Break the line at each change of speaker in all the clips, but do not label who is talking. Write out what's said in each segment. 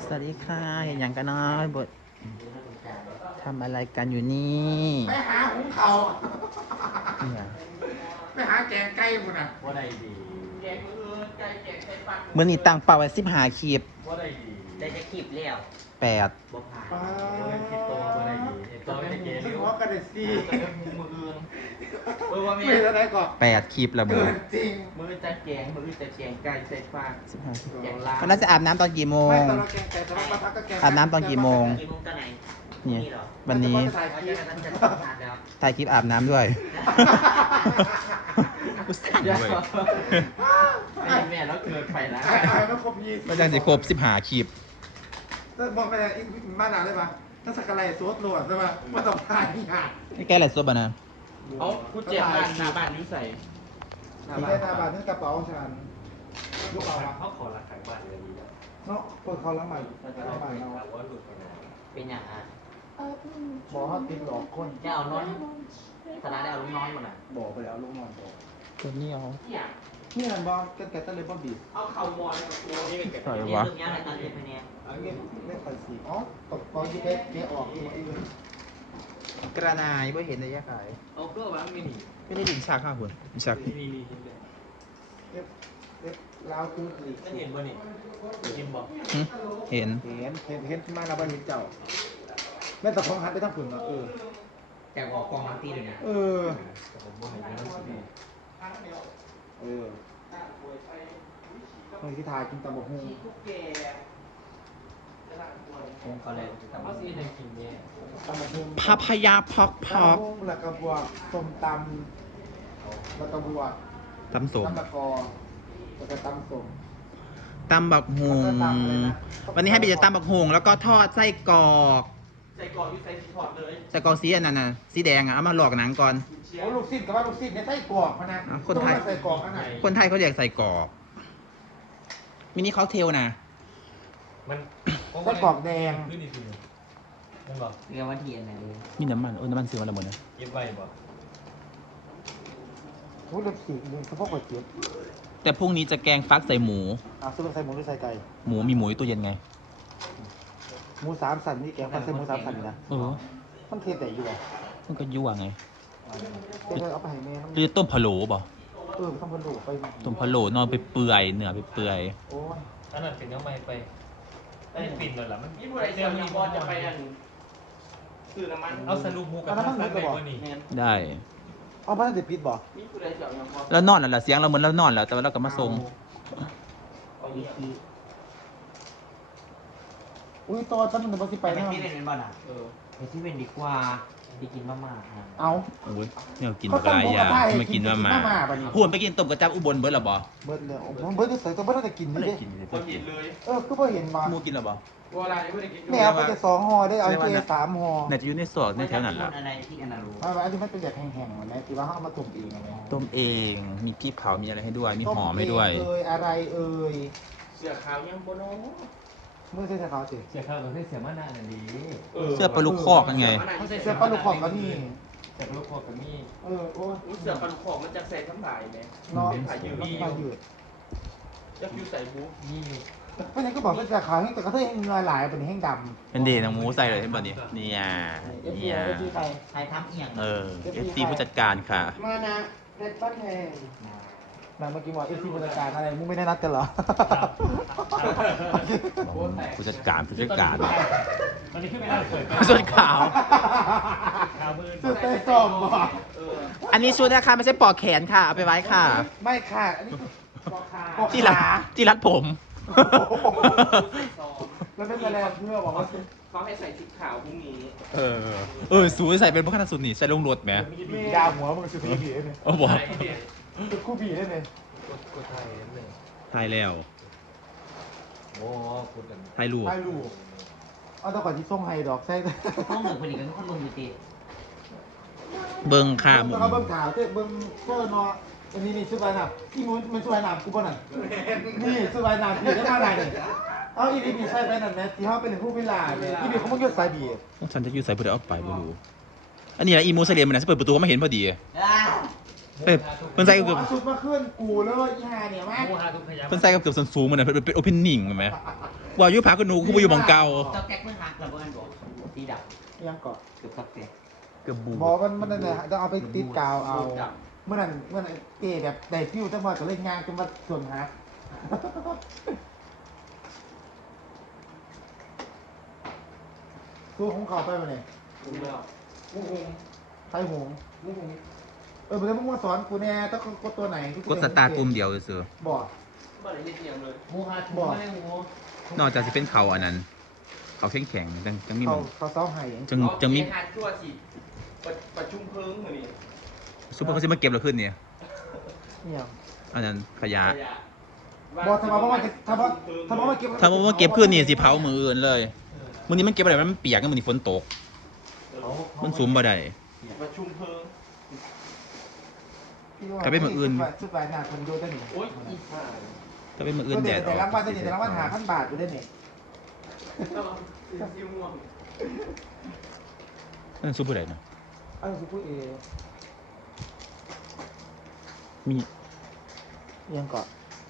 สวัสดีค่ะเห็นอย่างกันน้อยบททำอะไรกันอยู่นี่
ไปหาหุงเขา
เนี่ย
ไปหาแกงไก่บุญอ่ะ
ว่าได้ดี
แกงไก่แกงไก่ปัน
เมื่อนี้ตั้งเป้าไว้15 คลิป
ว่าได้ดี
ได้จะคลิปแล้ว
8
บ่ผ่าน
ว่าได้คิดโตว่าได้ดีไอ้ตัวไม่ได้เกลียว
ว่ากันเลยสิ
มืออื่นว่าไม่
ไม่ได้ไหนก่อน
8 คลิปละมื
เกิ
อน
จริง
มือจะแกงมือจะแกงไก่ใส่ปาก
15
แกงลา
มันน่าจะอาบน้ำตอนกี่โม
ไม่
ง
ตอนเราแกงไก่ตอนเราปลาทักก็แกง
อาบน้ำตอนกี่โมง
กี่โมงตอนไหน
เนี่ย
เหรอ
วันนี้
ถ่ายคลิป
มันจะทานแล้ว
ถ่ายคลิปอาบน้ำด้วย
เดี๋ยวแม่แล้วเกิดไปแล้ว
ถ่ายมาครบ20
ก็ยังจะครบ15 คลิป
ถ้าบอกไปอีกมานานเลยปะถ้าสักอะไรโซดโหลดใช่ปะมาต้องถ่ายนี่หา
นี่แกอะไรซบอ่ะนะ
เอากูเจ็บบ้านหน้าบ้านนี้ใส่
ที่ได้นาบาทนี่กระเป๋าฉันลูกเอา
เขาขอรักขายบ้านเลยดี
เนาะเปิดเขาล้างใหม่ล้างใหม่เนาะ
ว่าหลุดไปไหน
เป็นอย่างอ่ะ
บอกเขาติดหลอกคน
จะเอานอนสาระได้เอาลูกนอนหมดอ่ะ
บอกไปแล้วลูกนอนบอก
ตัวนี้เอา
นี่มันบอกแกตะเลยบ่บี
เอาเข่ามอนกับตัวนี่เป็น
ใส่
เรื่อง
วะ
นี้อะไรตอนเรียนไปเนี่ย
อันนี้เล่นไฟสีอ๋อตอนที่แกออกตัวอื่น
กระนายไม่เห็นเลยยะขาย
เอาเพื่อว่าไม่หนี
ไม่ได้ดินชาข้าวคุณดินชา
นี่นี่
เล็บลาวคือหลีก
ไม่เห็นบ่นี่กินบ่
เห็น
เห็นมาแล้วบ่เห็นเจ้าแม่ตะพองหันไปทางฝุ่นเนาะ
แต่ออกกองน้ำตีเลยเนี่ย
ผมบ่เห็นมันสิ
เมื่อที่ทายกินตำบักหุ่ง
คงเขาเลยแต่
เขา
ว่า
สิให้กินเนี่ย
ตำบักหุ่ง
พาพยาพอกพอก
แล้วก็บวกส้มตำแล้วก็บวก
ตำสม
ตำตะกอแล้วก็ตำส้ม
ตำบักฮงวันนี้ให้ไปจะตำบักฮงแล้วก็ทอดไส้กรอก
ใส่กรอกที่ใส่ถอดเลย
ไส้กรอกสีอันนั้นน่ะสีแดงอ่ะเอามาหลอกหนังก่อน
โอ้ลูกศิษย์กับว่าลูกศิษย์เนี่ยใส่กรอกมานะ
คนไทย
ต้องมาใส่กรอกอันไหน
คนไทยเขาเรียกใส่กรอกมินิค็อกเทลนะ
มัน
ใส่กรอกแดง
ขึ้นอีกทีนึงมันบ่
เรียกว่าเทียนอะไรเลย
มีน้ำมันน้ำมันซื้อมาแล้วหมดนะ
เก็บไว้บ่
โอ้เล็บสีเนี่ยเฉพาะก๋วยเตี๋ยว
แต่พรุ่งนี้จะแกงฟักใส่หมู
ซื้อเป็นใส่หมูหรือใส่ไก่
หมูมีหมูอยู่ตู้เย็นไง
หมูสามสันนี่แกงฟันใส่หมูสามสันนี่นะ
เออ
มันเทแต่อยู่อ่ะ
มันก็ยั่วไง
เดี๋ยวเอาไปให้แม่น้อง
หรือต้มพะโล้บ่
ทำพันดุไป
ต้มพะโล้นอนไปเปื่อยเนื้อไปเปื่อย
โอ้ย
อันนั้นเป็นยังไงไปได้ปิ่นเลยล่ะมัน
นี่ผู้ใดเสียงบอลจะไปอันซื้อน้ำมัน
เอาสรุปหมูกับทะไปบ่นี่
ได้
เอาพันธุ์ปิดบ่
นี่ผู้ใดเสียงยังบอล
แล้วนอนแล้วล่ะเสียงเราเหมือนเรานอนแล้วแต่ว่าเราก็มาส่ง
เอาอีกที
อุ้ยตัวต้นมันสิไป
ไป
นะ
ที่เป็นบอลอ่ะไปที่เป็นดีกว่าไปกินมากๆ
เอา
โอ้ยเนี่ยกินบักหลายอย่างมากินมามาพูดไปกินต้มกระจับอุบลเบิร์ดหรอบ่
เบิร์ดเลยผมเบิร์ดใส่ตัวเบิร์ดจะกิน
ไม่
นี่
ได้
ดิ
กินเลย
คนเห็นเลย
คือเพิ่งเห็นมา
หมูกินหรอบ่
เวลานี้ไม่ได้กิน
เนี่ยไปจะ2ห่อได้เอาเจ3ห่อ
น่าจะอยู่ในซอกในแถวนั้นล่ะ
อะไรที่อนารู
อันนี้มันเป็นแบบแห้งๆเหมือนไหมที่ว่าเขาเอามาตุ่มเองไง
ต้มเองมีพริกเผามีอะไรให้ด้วยมีหอมให้ด้วย
อะไรย
เสือขาวยังโบโน
เมื่อใช่เขาสิ
เสียข้าวกับเสียมานาน่ะดี
เสื้อปลาลูกคอกกันไง
เสื้อปลาลูกของก็นี่
แต่ลูกพ่อกับมี่
โอ้ย
เสือปลาลูกของมันจะใส่ทั้งหลายเลย
นอนมายืด
จะคิวใส่บุ๊ก
นี่
เพราะฉะนั้นก็บอกว่าจะขาวแห้งแต่ก็เท่งเงยหลายเป็นแห้งดำ
เป็นเดนหมูใส่เลยเห็นป่ะเนี่ยเนี่ยเนี่ย
ใส่ทำเอียง
เออ FC ผู้จัดการค่ะ
มานะเพชรบ้านแพงนางเมื่อกี้บอกเอฟซีบริการอะไรมึงไม่ได้นัดกันเหรอ
ผู้จัดการผู้จัดการ
ตอนนี้ขึ้นไปแล้วเปิด
ส่วนขาว
ข่าวมือ
สุดใจส้มบอก
อันนี้ชุดนะคะไม่ใช่ปอกแขนค่ะเอาไปไว้ค่ะ
ไม่ค่ะอันนี้
ที่รัดที่รัดผม
แล้วเป็นอะไรเพื่อบอกว่า
เขาให้ใส่ชุดขาวพรุ่งนี้
สูใส่เป็นพวกขนาดสุดนี่ใส่ลงรถไหม
มีดาวหัวมึงสุดที่ผีเนี่ย
โอ้บอก
สุดคู่ผีได้เลย
กดไทยนั่นเลย
ไทยแล้ว
โอ้คุณกัน
ไทยรูป
ใช่ลูกเอาแต่ก่อนที่ส่งไฮดอกใช่
ต้องหนึ่งคนอีกกันคนลงอยู่ตี
เบิ้งค่ะหมุ
แล้วก็เบิ้งขาวเบิ้งเสื้อเนาะอันนี้นี่ซื้อใบหนาที่มันซื้อใบหนากูป่ะน่ะนี่ซื้อใบหนาผีได้มาไหนเนี่ยเอาอีดีบีใช่ใบหนาแมสที่เขาเป็นผู้พิลาเนี่ยอีบีเขาต้องยศสายบี
ฉันจะอยู่ใส่ผู้ใดเอาไปไม่รู้อันนี้นะอีโมเสเลียนมันนะเปิดประตูก็ไม่เห็นพอดีเพิ่นใส่กับ
ชุดมาขึ้นกูเลยอีห่าเนี่ยมาก
โมหาทุกขยะ
เพิ่นใส่กับเกือบส้นสูงมันนะเป็นโอเพนนิ่งเห็นไหมว่าอยู่ผาคุณหนูคือบ่อยู่หม่องเก่า
ตอกแก๊กมันหักระเบิดบอกตีดับ
ยังเกาะ
เกือบตอกแก๊ก
เกือบบู
บอกมันนั่นแหละต้องเอาไปติดกาวเอาเมื่อนั้นเอแบบได้ฟิวจังหวะก็เล่นงานจนมาส่วนหักตัวของเขาไปมาเนี่ย
กูไม่เอา
ไทยหงเดี๋ยวมึงมาสอนกูแน่ต้องกดตัวไหน
กดสตาร์ทปุ่มเดียวซื่อ
บอก
บ่ได้เล่นเสียงเลย
มูฮัดบอก
ไม่ได้หู
นอกจากสิเป็นเขาอันนั้นเขาแข็งๆจังมีห
เขา
ม่อง
เขาเซ้าไห้
จังมี
หักชั่วสิประชุมเพิ่งเหมือนนี่
ซุปเปอร์เขาสิมาเก็บเราขึ้นเนี่ย
เนี่ย
อันนั้นขยะ
บอกทำไมเพราะว่าทำไมมาเก็บ
ถ้าบ่มาเก็บขึ้นนี่สิเผามืออื่นเลยมื้อนี้มันเก็บบ่ได้มันเปียกกันมื้อนี้ฝนตก มันสูมบ่ได้
ประชุมเพิ่ง
กลับไปมื้ออื่น
สุดปลายหน้าคนดูได้หนิ
โอ๊ยอีห่า
ถ้าเป็นมื้ออื่นแดดอ
แต่
อก
รางวัลได้หนิแต่รางวัล5,000 บาทดูได้หนิ
ซิวม่วง
นั่นซุปผู้ใดเนาะ
เอ้าคือพูดเอง
มี
ยังก่อน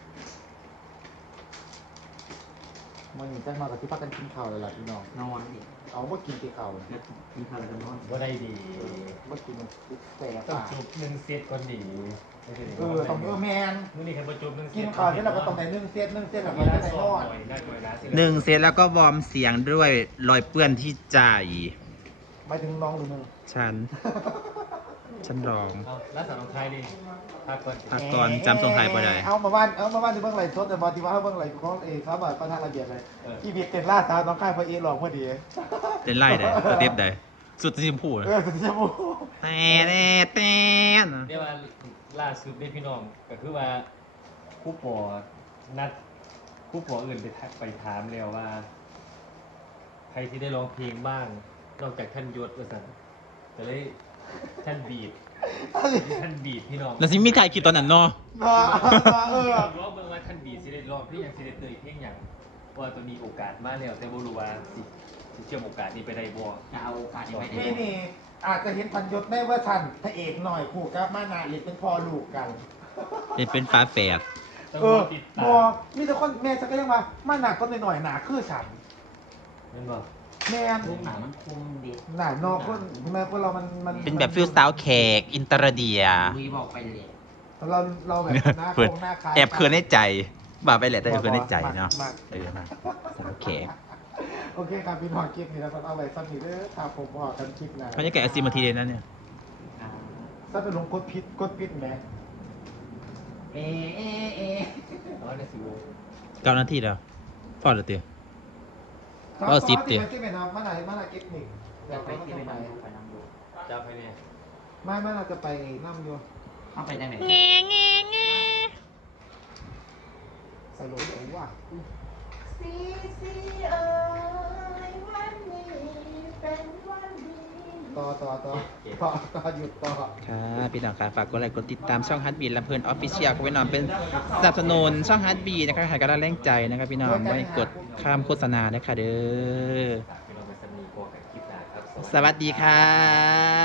มันนี่จะมากับที่พักกันกินข้าวเลยล่ะพี่น้อง
นอนดิ
เอาว่ากินที่ข้าว
มีพลังกันนอน
ว่าได้ดี
ว่ากินแต่
ต้อง
ปาก
จุบหนึ่งเซตก่อนดีไม่ใช่
ต้องแมน
มื้อนี้แค่ประจุบหนึ่งเซต
กินข้าวที่เราก็ต้องไหนนึ่งเส้นแบบ
มี
นี้
ร้าน
ได้
ส
น
อ
อน
หน่อยได้หน่อยร้านสิ
หนึ่งเสร็จแล้วก็วอร์มเสียงด้วยรอยเปื้อนที่ใจ
หมายถึงน้องหรือมึง
ฉันร้อง
เอาร้านสาวน้องไทยดิพักก่อน
พักก่อนจำทรงไทยบ่ได้
เอามาบ้านที่เบื้องไหลสดแต่บอที่ว่าเบื้องไหลของเขาแบบประธานระเบียบเลยอีเบียเต็มล่าสาวน้องค่ายพระเอหลอกพอดี
เต้นไล่ได้สเต็ปได้สุดที่ชมพูเลย
สุดที่จะพูด
แต่แต่
เรียกว่าล่าสุดได้พี่น้องก็คือว่าครู่ปอนัดครู่ปออื่นไปถามแล้วว่า ใครที่ได้ร้องเพลงบ้าง นอกจากท่านยศก็สั่งจะได้ท่านบีดท่านบีดพี่น้อง
แล้วสิมีถ่ายคลิปตอนนั้นเนาะ
ร้องเบิ่งว่าท่านบีดสิได้ร้องเพลงอย่างสิได้เตยเพลงอย่างว่าตัวนี้โอกาสมาแล้วแต่บ่รู้ว่าสิเชื่อมโอกาสนี้ไปได้บ่
จะเอาโอกาสนี้ไป
นี่
ได้
นี่อาจจะเห็นพันยศแม่ว่าทันพระเอกหน่อยคู่กับมานาเรียนเป็นพ่อลูกกัน
เป็นฟ้าแฝด
ต้อง
เอ
ร
อ
อติดตา
บอ
ม
มีแต่คนแม่สักก็ยังว่ามาหนักก็หน่อยๆหนาคือฉัน
แม่นบ่
แม่
คุมหนามันคุมเด็ก
หนานอกคนแม่คนเรามัน
เป็นแบบฟิลสตาร์แขกอินเตอร์เดีย
วีบอกไปเลย
เราแบบหน้าโค
เพื่อน
งหน้าคล้าย
แอบเคืนในใจบ่าไปแหละแต่แอบเคืนในใจเนาะ
มาก
มาสาวแขก
โอเคครับพี่น้องคลิปนี้เราต้องเอาไว้สั้นนี้เด้อครับผมบอกกันคลิปหนะ
เขาจะแกะซีมาทีเดนนั่นเนี่ย
ถ้าไปลงกดพิษแหม
เอ
อ๋อในสิว
9 นาทีแล้วพอแล้วเตีย ก็10ดิ
ที่เป็นมาไหนเก็บนี่
จะไปที่ไปนั่งไปนั่งดู
จับไปเนี่ย
ไม่เราจะไปน้ำอยู่
เข้าไปได้ไหม
ใส่โหลดเอาว่า
ซีซีเอ๋ยวันนี้เป็นวันดี
ต่อหยุดต่อ
ค่ะพี่น้องค่ะฝากกดไลค์กดติดตามช่องฮัตบีและเพื่อนออฟฟิเชียลก็ไว้นอนเป็นสนับสนุนช่องฮัตบีนะคะใครก็ได้แรงใจนะครับพี่น้องไม่กดข้ามโฆษณานะคะเด้อ
ฝากพี่น้องไปสนีกว่ากันคลิปหน้าครับ
สวัสดีค่ะ